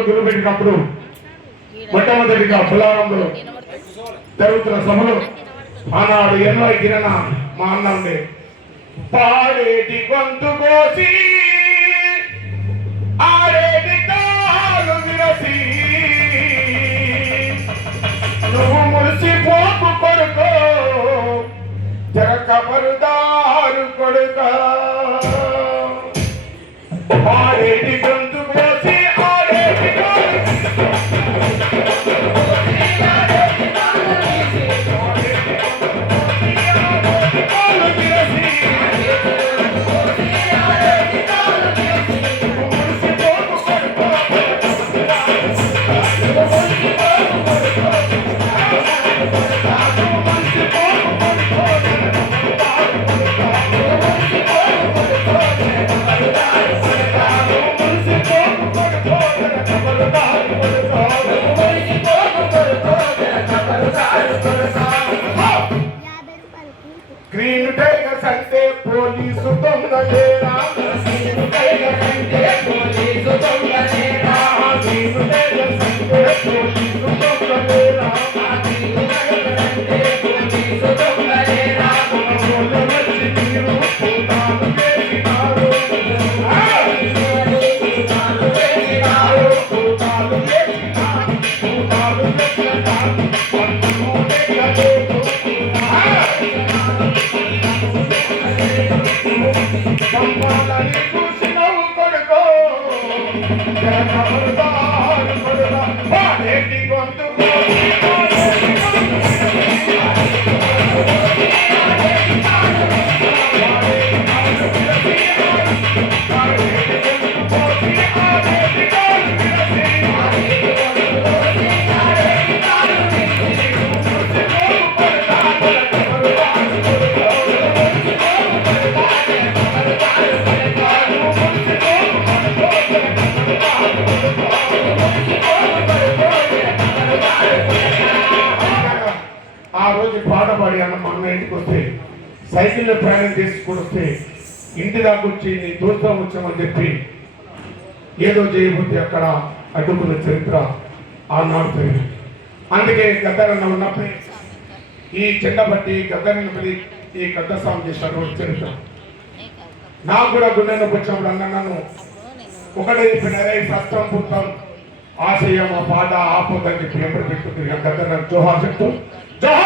సభలు గురుపెట్టినప్పుడు మొట్టమొదటిగా పులారంలో జరుగుతున్న సభలు ఆనాడు ఎన్నో గిరణ మా అన్న ఉండే పాడేటి గొంతు కోసి ఆడేటి కాలు విరసి నువ్వు మురిసిపోకు కొడుకో జరకబరుదారు కొడుక పాడేటి గొంతు కోసి ఆడేటి కాలు గ్రీన్ టైగర్స్ అంటే పోలీసు దొంగలేరా గ్రీన్ టైగర్స్ అంటే పోలీసు దొంగలేరా గ్రీన్ టైగర్స్ అంటే పోలీసు దొంగలేరా గ్రీన్ టైగర్స్ అంటే పోలీసు దొంగలేరా మనోళ్ళు వచ్చి మీరు పూతాలు వేసినారు పూతాలు వేసినారు పూతాలు వేసినారు పూతాలు వేసినారు పన్ను వేయలేదు సంపాలని చూసినవు కొడుకో జరకబరుదారు కొడుక పాడేటి గొంతు ఆ రోజు పాట పాడి అన్న మా అన్న ఇంటికి వస్తే సైకిల్లో ప్రయాణం చేసుకుని వస్తే ఇంటి దాకా వచ్చి నీ దోస్తం వచ్చామని చెప్పి ఏదో చేయబోతే అక్కడ అడ్డుకున్న చరిత్ర ఆనాడు జరిగింది. అందుకే గద్దరన్న ఉన్నప్పుడు ఈ చెండబట్టి గద్దరిని పిలి ఈ గద్దస్వామి చేసినటువంటి చరిత్ర నాకు కూడా గుండె నొప్పి వచ్చినప్పుడు అన్న నన్ను ఒకటే చెప్పినారే సత్యం పుత్రం ఆశయం ఆ పాట ఆపోదని చెప్పి ఎప్పుడు పెట్టుకుంటుంది గద్దర జోహార్ చెప్తూ